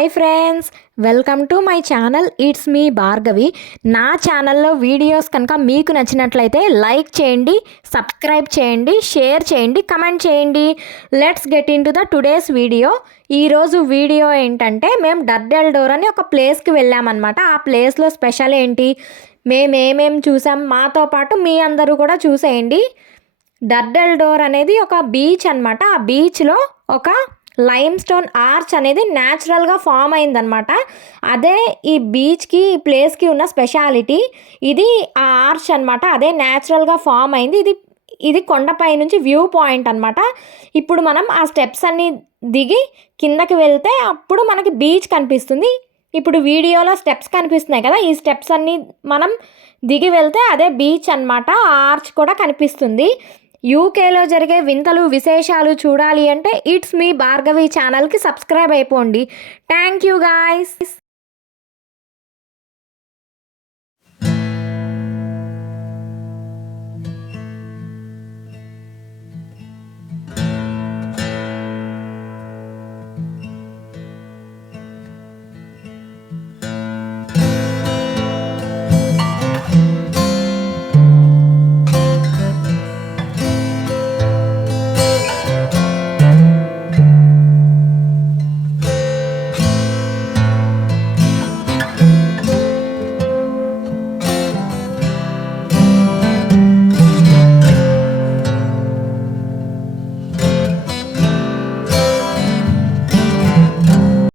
Hi friends, welcome to my channel. It's me Bhargavi. నా ఛానల్లో videos కనుక మీకు నచ్చినట్లయితే లైక్ చేయండి, సబ్స్క్రైబ్ చేయండి, షేర్ చేయండి, కమెంట్ చేయండి. Let's get in to the today's video. ఈరోజు వీడియో ఏంటంటే మేము డర్డెల్ డోర్ అని ఒక ప్లేస్కి వెళ్ళామన్నమాట. ఆ ప్లేస్లో స్పెషల్ ఏంటి, మేమేమేం చూసాం, మాతో పాటు మీ అందరూ కూడా చూసేయండి. డర్డెల్ డోర్ అనేది ఒక బీచ్ అన్నమాట. ఆ బీచ్లో ఒక లైమ్ స్టోన్ ఆర్చ్ అనేది న్యాచురల్గా ఫామ్ అయిందనమాట. అదే ఈ బీచ్కి, ఈ ప్లేస్కి ఉన్న స్పెషాలిటీ. ఇది ఆ ఆర్చ్ అనమాట. అదే న్యాచురల్గా ఫామ్ అయింది. ఇది కొండపై నుంచి వ్యూ పాయింట్ అనమాట. ఇప్పుడు మనం ఆ స్టెప్స్ అన్నీ దిగి కిందకి వెళ్తే అప్పుడు మనకి బీచ్ కనిపిస్తుంది. ఇప్పుడు వీడియోలో స్టెప్స్ కనిపిస్తున్నాయి కదా, ఈ స్టెప్స్ అన్నీ మనం దిగి వెళ్తే అదే బీచ్ అనమాట. ఆ ఆర్చ్ కూడా కనిపిస్తుంది. యూకేలో జరిగే వింతలు విశేషాలు చూడాలి అంటే ఇట్స్ మీ భార్గవి ఛానల్కి సబ్స్క్రైబ్ అయిపోండి. Thank you guys.